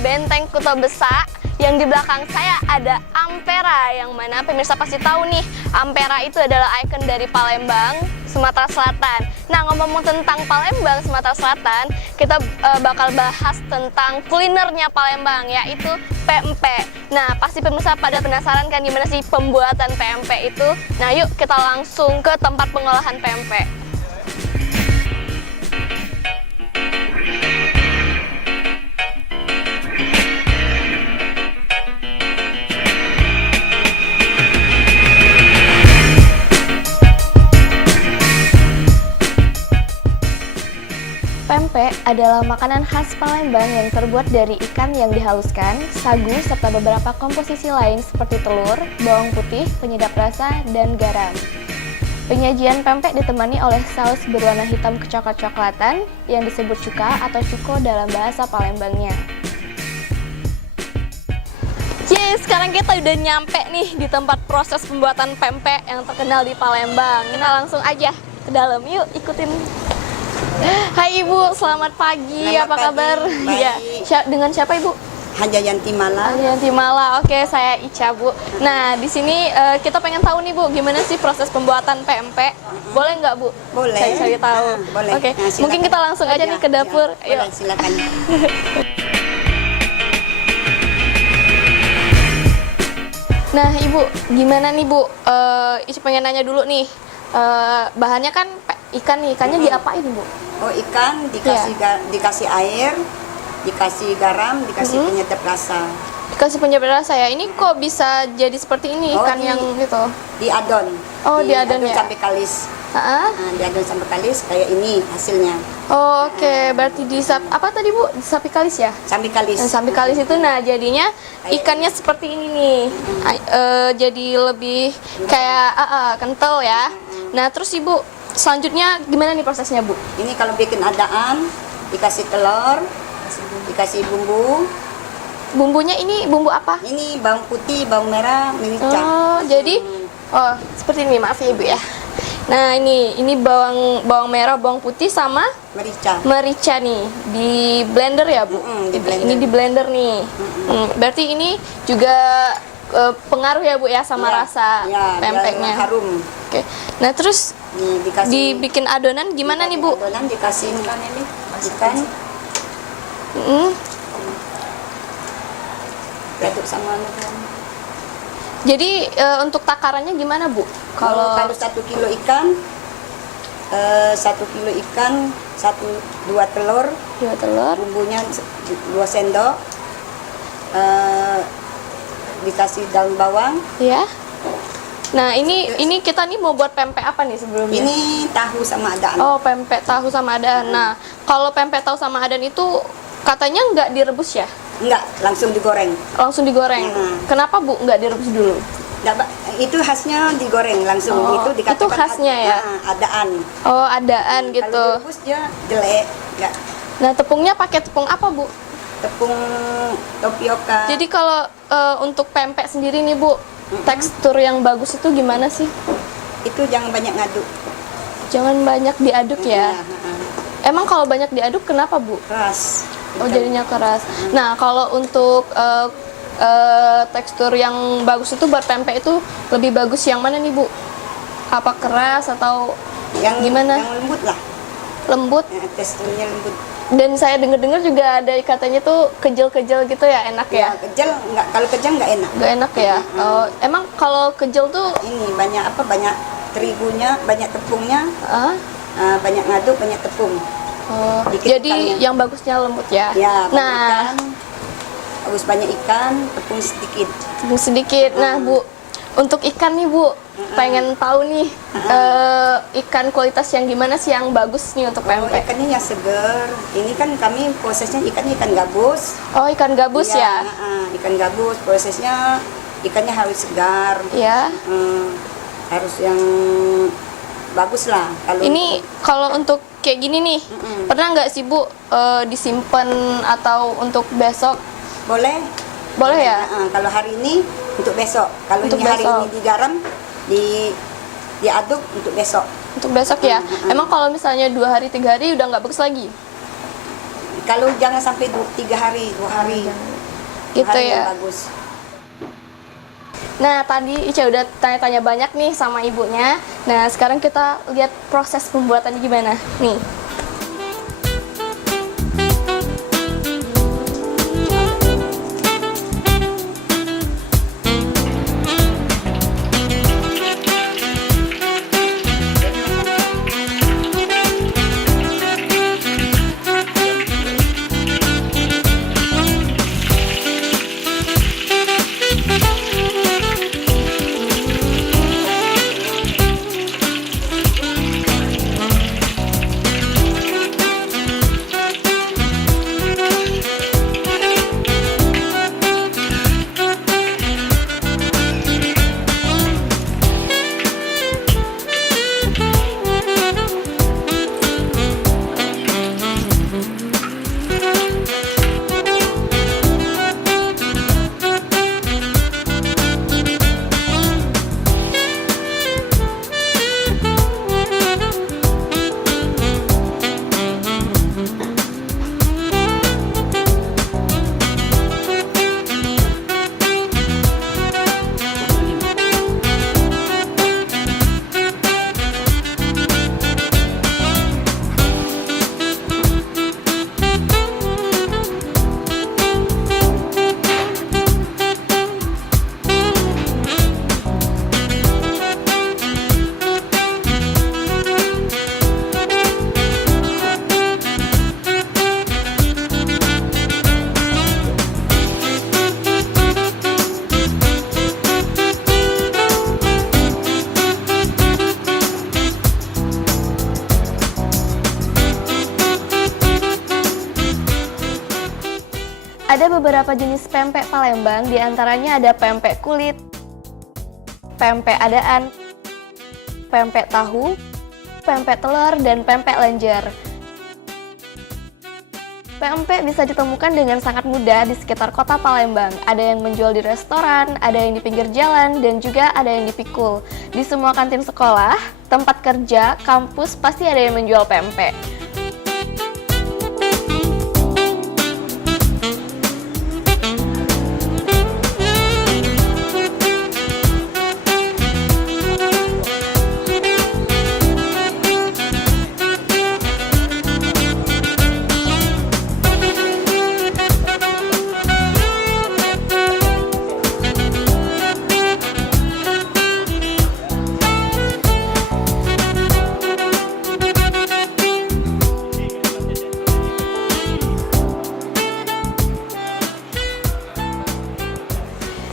Benteng Kuto Besak. Yang di belakang saya ada Ampera, yang mana pemirsa pasti tahu nih, Ampera itu adalah ikon dari Palembang, Sumatera Selatan. Nah, ngomong tentang Palembang, Sumatera Selatan, kita bakal bahas tentang kulinernya Palembang, yaitu pempek. Nah, pasti pemirsa pada penasaran kan gimana sih pembuatan pempek itu? Nah, yuk kita langsung ke tempat pengolahan pempek. Pempek adalah makanan khas Palembang yang terbuat dari ikan yang dihaluskan, sagu, serta beberapa komposisi lain seperti telur, bawang putih, penyedap rasa, dan garam. Penyajian pempek ditemani oleh saus berwarna hitam kecoklat-coklatan yang disebut cuka atau cuko dalam bahasa Palembangnya. Yeay, sekarang kita udah nyampe nih di tempat proses pembuatan pempek yang terkenal di Palembang. Kita langsung aja ke dalam, yuk ikutin. Hai Ibu, selamat pagi. Apa kabar? Ya, dengan siapa Ibu? Hanjayanti Mala. Hanjayanti Mala. Oke, saya Ica, Bu. Nah, di sini kita pengen tahu nih Bu, gimana sih proses pembuatan pempek? Boleh nggak Bu? Boleh. Saya cari tahu. Boleh. Oke, Nah, mungkin kita langsung aja nih ke dapur. Ya, boleh, silakan. Nah, Ibu, gimana nih Bu? Ica pengen nanya dulu nih. Bahannya kan ikan nih, ikannya diapain Bu? Oh, ikan dikasih dikasih air, dikasih garam, dikasih penyedap rasa. Dikasih penyedap rasa ya. Ini kok bisa jadi seperti ini ikan yang gitu? Diadon. Oh, diadon ya. Sampai kalis. Heeh. Nah, diadon sampai kalis kayak ini hasilnya. Oh, oke. Berarti apa tadi Bu? Sampai kalis ya? Sampai kalis. Nah, sampai kalis itu jadinya ikannya seperti ini nih. Jadi lebih kayak kental ya. Nah, terus Ibu selanjutnya gimana nih prosesnya Bu? Ini kalau bikin adaan dikasih telur, dikasih bumbu. Bumbunya ini bumbu apa? Ini bawang putih, bawang merah, merica. Oh, jadi seperti ini, maaf ya Ibu ya. Nah, ini bawang merah, bawang putih sama merica nih di blender ya Bu. Di blender. Ini di blender nih. Berarti ini juga pengaruh ya Bu ya sama rasa pempeknya. Harum. Oke. Nah, terus dibikin adonan gimana nih Bu? Adonan dikasih ikan. Aduk sama Jadi untuk takarannya gimana Bu? Kalau 1 kilo ikan, 1 kilo ikan, 2 telur, bumbunya 2 sendok, dikasih daun bawang. Ya. Nah, ini kita nih mau buat pempek apa nih sebelumnya? Ini tahu sama adaan. Oh, pempek tahu sama adaan. Nah, kalau pempek tahu sama adaan itu katanya nggak direbus ya? Enggak, langsung digoreng. Langsung digoreng. Kenapa Bu nggak direbus dulu? Itu khasnya digoreng langsung. Itu dikatakan itu khasnya ya? Adaan. Oh, adaan gitu. Kalau direbus dia jelek. Enggak. Nah, tepungnya pakai tepung apa Bu? Tepung tapioka. Jadi kalau untuk pempek sendiri nih Bu, tekstur yang bagus itu gimana sih? Itu jangan banyak ngaduk. Jangan banyak diaduk ya? Emang kalau banyak diaduk kenapa Bu? Keras. Oh, jadinya keras. Nah, kalau untuk tekstur yang bagus itu buat pempek itu lebih bagus yang mana nih Bu? Apa keras atau gimana? Yang lembut lah. Lembut? Ya, teksturnya lembut. Dan saya dengar-dengar juga ada katanya tuh kejel-kejel gitu ya, enak ya? Kejel enggak, kalau kejel enggak enak. Enggak enak ya? Oh, emang kalau kejel tuh ini banyak terigunya, banyak tepungnya. Banyak ngaduk, banyak tepung. Oh, jadi yang bagusnya lembut ya? Ya, nah, harus banyak ikan, tepung sedikit. Tepung sedikit. Nah, Bu, untuk ikan nih Bu, pengen tahu nih ikan kualitas yang gimana sih yang bagus nih untuk pempek? Ikannya yang seger. Ini kan kami prosesnya ikannya ikan gabus. Oh, ikan gabus ya? Ikan gabus, prosesnya ikannya harus segar. Iya. Harus yang bagus lah. Kalau untuk kayak gini nih, pernah nggak sih Bu disimpan atau untuk besok? Boleh. Boleh ya? Kalau hari ini untuk besok. Kalau ini hari ini digaram, diaduk untuk besok. Untuk besok ya? Emang kalau misalnya 2 hari 3 hari udah nggak bagus lagi? Kalau jangan sampai 3 hari, 2 hari. Gitu Hari yang ya. bagus. Nah, tadi Ica udah tanya-tanya banyak nih sama ibunya. Nah, sekarang kita lihat proses pembuatannya gimana. Nih. Ada beberapa jenis pempek Palembang, diantaranya ada pempek kulit, pempek adaan, pempek tahu, pempek telur, dan pempek lenjer. Pempek bisa ditemukan dengan sangat mudah di sekitar kota Palembang. Ada yang menjual di restoran, ada yang di pinggir jalan, dan juga ada yang dipikul. Di semua kantin sekolah, tempat kerja, kampus, pasti ada yang menjual pempek.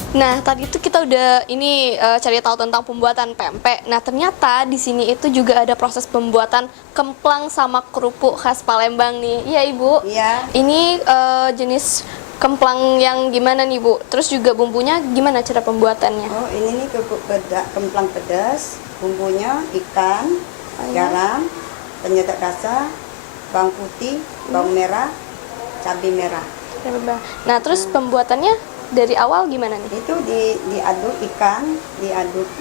Nah, tadi itu kita udah cari tahu tentang pembuatan pempek. Nah, ternyata di sini itu juga ada proses pembuatan kemplang sama kerupuk khas Palembang nih. Iya, Ibu? Iya. Ini jenis kemplang yang gimana nih, Bu? Terus juga bumbunya gimana cara pembuatannya? Oh, ini nih kemplang pedas. Bumbunya ikan, garam, penyedap rasa, bawang putih, bawang merah, cabai merah. Nah, terus pembuatannya dari awal gimana nih? Itu diaduk ikan,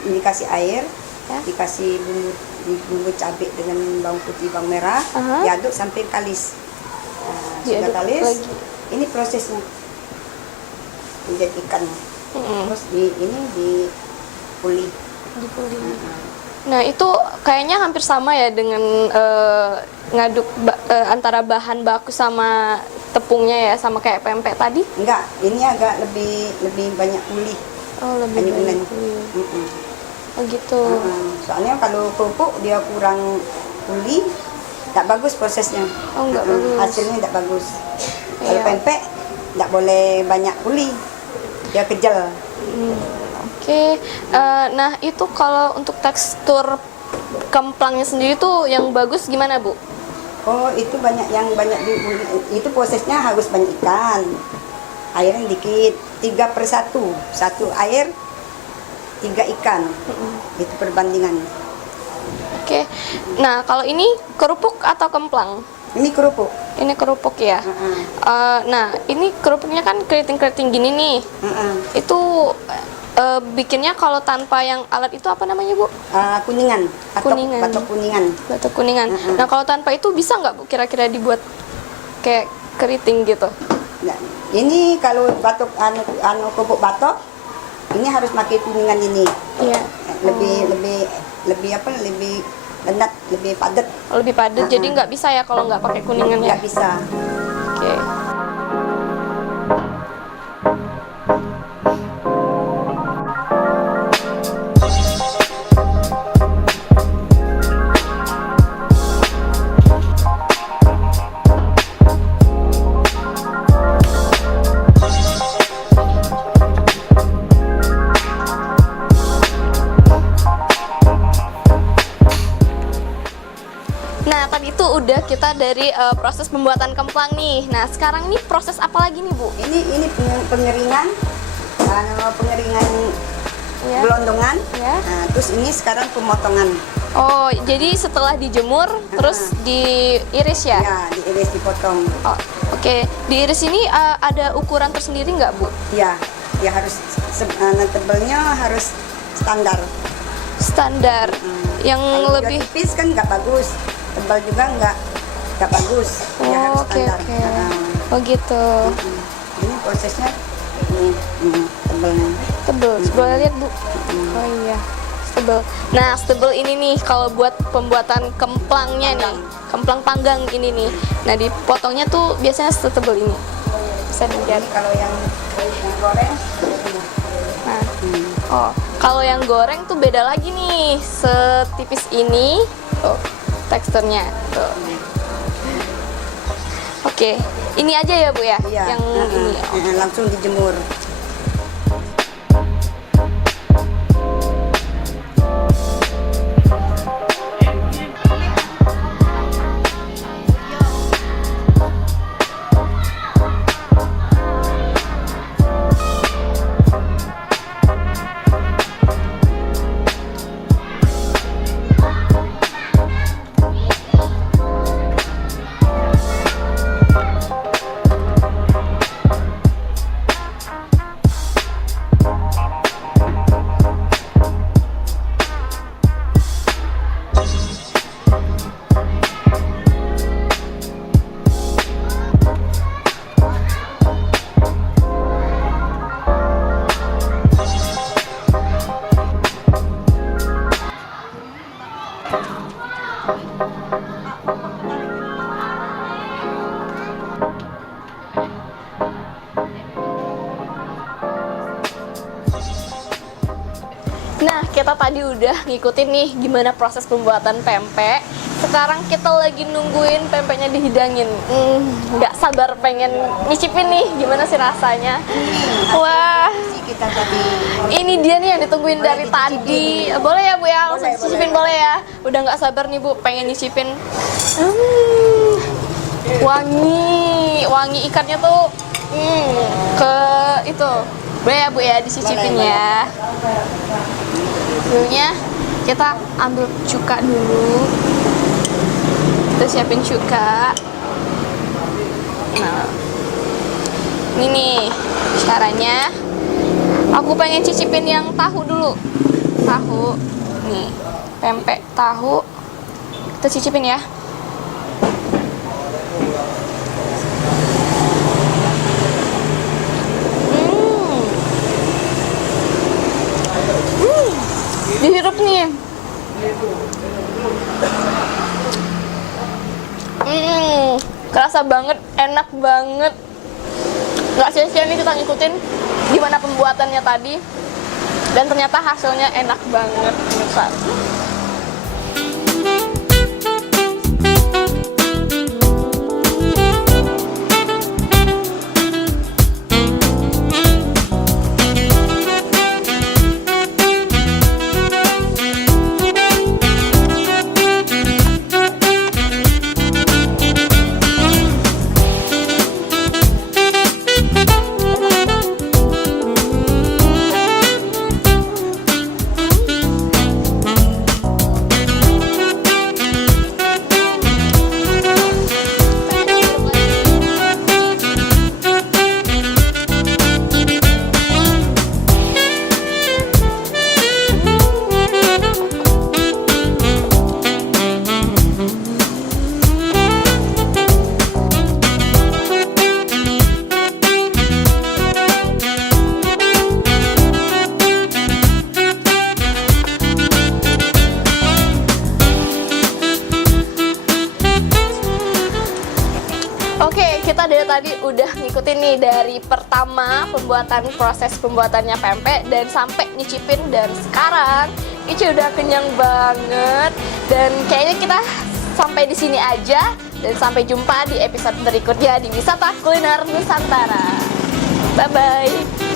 dikasih air, Ya. dikasih bumbu cabai dengan bawang putih, bawang merah, diaduk sampai kalis. Nah, sudah Diaduk kalis, lagi. ini prosesnya menjadi ikan. Terus ini dipuli. Nah, itu kayaknya hampir sama ya dengan ngaduk antara bahan baku sama tepungnya ya, sama kayak pempek tadi. Enggak, ini agak lebih banyak puli. Oh, lebih banyak. Oh, gitu. Soalnya kalau kerupuk dia kurang puli, tak bagus prosesnya. Oh, enggak bagus. Hasilnya tak bagus. Kalau Iya. pempek tak boleh banyak puli, dia kejel. Oke. Nah, itu kalau untuk tekstur kemplangnya sendiri tuh yang bagus gimana, Bu? Oh, itu banyak itu prosesnya harus banyak ikan. Airnya dikit, 3/1. Satu air, 3 ikan. Itu perbandingan. Oke. Nah, kalau ini kerupuk atau kemplang? Ini kerupuk. Ini kerupuk ya. Nah, ini kerupuknya kan keriting-keriting gini nih. Itu bikinnya kalau tanpa yang alat itu apa namanya, Bu? Kuningan. Kuningan. Batok kuningan. Batok kuningan. Nah, kalau tanpa itu bisa nggak, Bu, kira-kira dibuat kayak keriting gitu. Nah, ini kalau batok anu kerupuk batok, ini harus pakai kuningan ini. Iya. Lebih apa? Lebih lenat, lebih padat. Lebih padat, jadi nggak bisa ya kalau nggak pakai kuningan ya? Nggak bisa. Oke. Nah, tadi itu udah kita dari proses pembuatan kemplang nih. Nah, sekarang nih proses apa lagi nih, Bu? Ini pengeringan, pengeringan Ya. gelondongan. Ya. Nah, terus ini sekarang pemotongan. Oh, jadi setelah dijemur terus diiris ya? Ya, diiris, dipotong. Oh, oke. Diiris ini ada ukuran tersendiri nggak, Bu? Ya, dia harus tebelnya harus standar. Standar. Yang Kalau lebih udah tipis kan nggak bagus, tebal juga nggak bagus. Dia harus oke, standar. oke. Oh, gitu. Ini prosesnya ini tebelnya. Tebel. Boleh lihat, Bu? Oh iya. Tebel. Nah, tebel ini nih kalau buat pembuatan kemplangnya nih. Kemplang panggang ini nih. Nah, dipotongnya tuh biasanya setebel ini. Bisa dilihat. Ini kalau yang goreng. Nah. Oh, kalau yang goreng tuh beda lagi nih. Setipis ini tuh teksturnya tuh. Oke, ini aja ya, Bu ya? Iya. Yang ini. Oh. Langsung dijemur. Nah, kita tadi udah ngikutin nih gimana proses pembuatan pempek. Sekarang kita lagi nungguin pempeknya dihidangin. Nggak sabar pengen nyicipin nih gimana sih rasanya. Wah, Kita tadi ini dia nih yang ditungguin dari tadi. Boleh ya, Bu ya? Langsung Boleh, cicipin boleh ya? Udah nggak sabar nih, Bu, pengen nyicipin. Wangi ikannya tuh ke itu. Boleh ya, Bu ya, disicipin Boleh, ya. Dulunya kita ambil cuka dulu. Kita siapin cuka. Nah, ini nih caranya. Aku pengen cicipin yang tahu dulu. Tahu. Nih, pempek tahu. Kita cicipin ya. Dihirup nih. Kerasa banget, enak banget. Nggak sia-sia nih kita ngikutin gimana pembuatannya tadi. Dan ternyata hasilnya enak banget. Pemirsa. tadi udah ngikutin nih dari pertama proses pembuatannya pempek dan sampai nyicipin, dan sekarang Ici udah kenyang banget. Dan kayaknya kita sampai di sini aja, dan sampai jumpa di episode berikutnya di Wisata Kuliner Nusantara. Bye bye.